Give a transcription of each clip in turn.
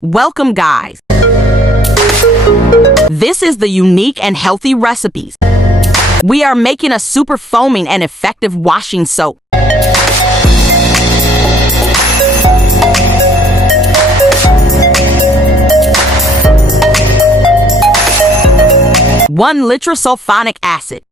Welcome, guys. This is the unique and healthy recipes. We are making a super foaming and effective washing soap. One Litre sulfonic acid.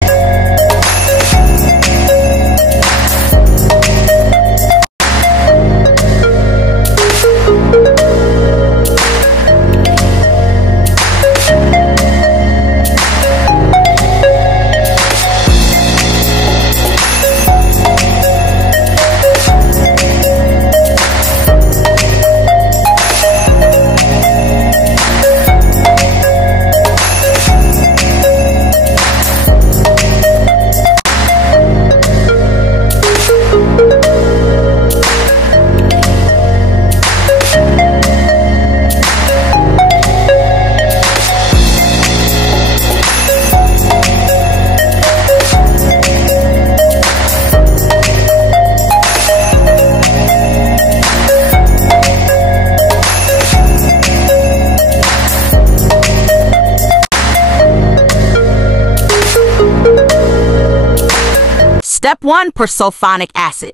Step 1. Pour sulfonic acid.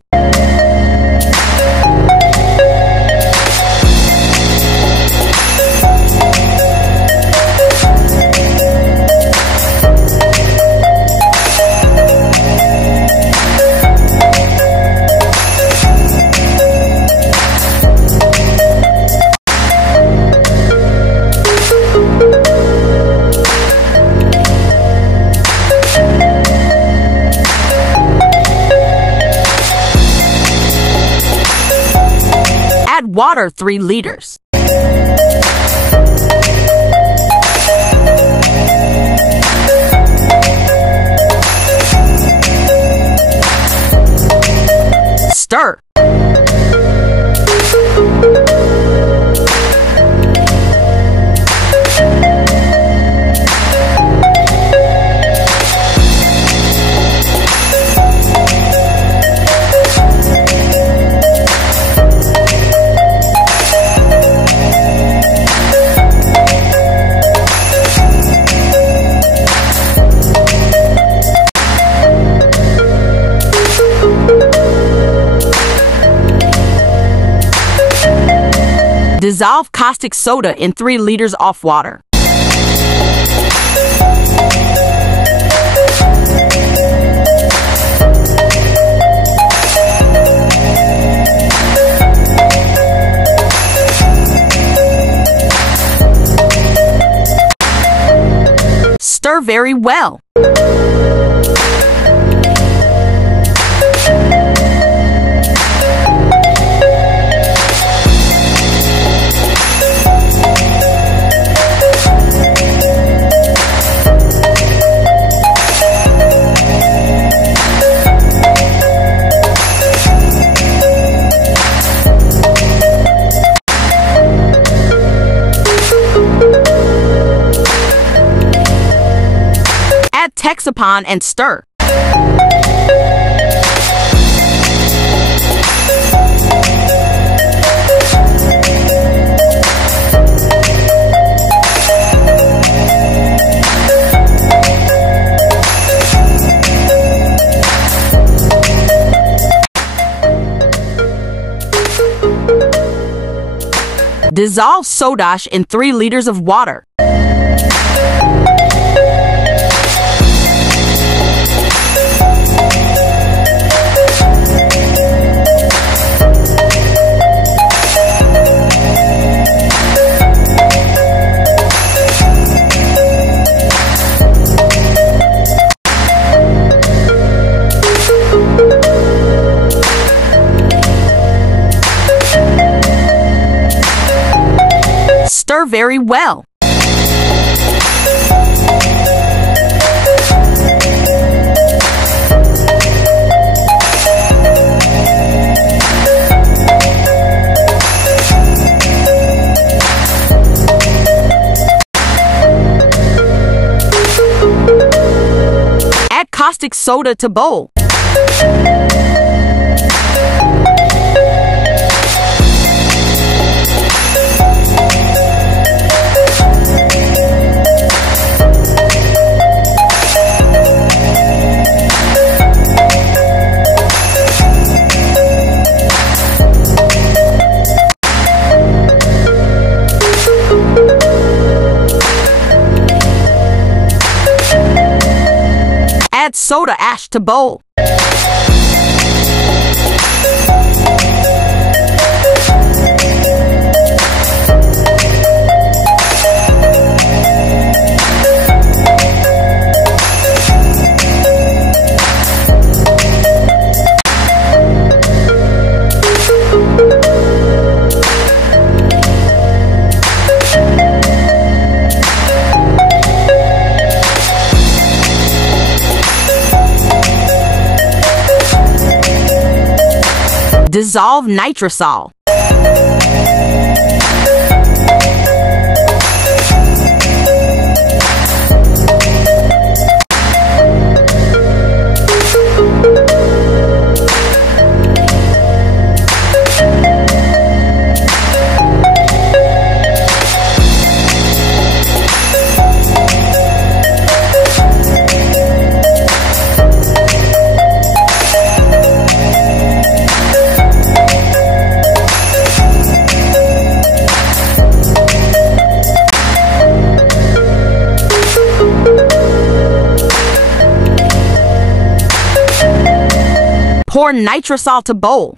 Add water 3 liters. Stir. Dissolve caustic soda in 3 liters of water. Stir very well. Add Texapon and stir. Dissolve soda ash in 3 liters of water. Stir very well. Add caustic soda to bowl. Add soda ash to bowl. Dissolve nitrosol. Pour nitrosol to bowl.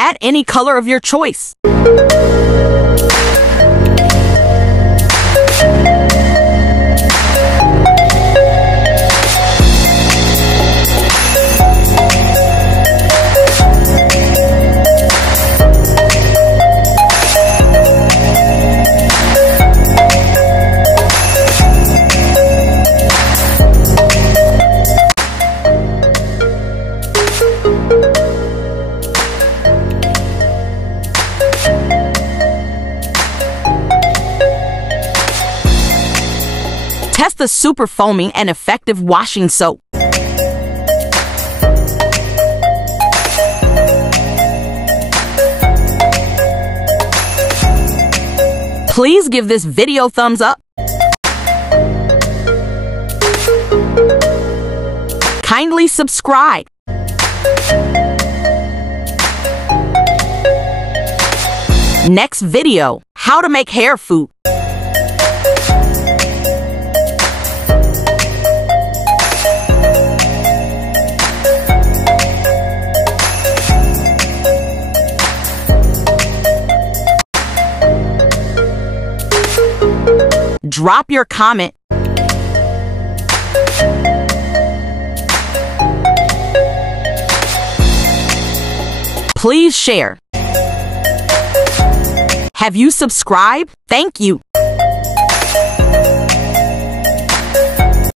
Add any color of your choice. Test the super foaming and effective washing soap. Please give this video thumbs up. Kindly subscribe. Next video, how to make hair food. Drop your comment. Please share. Have you subscribed? Thank you.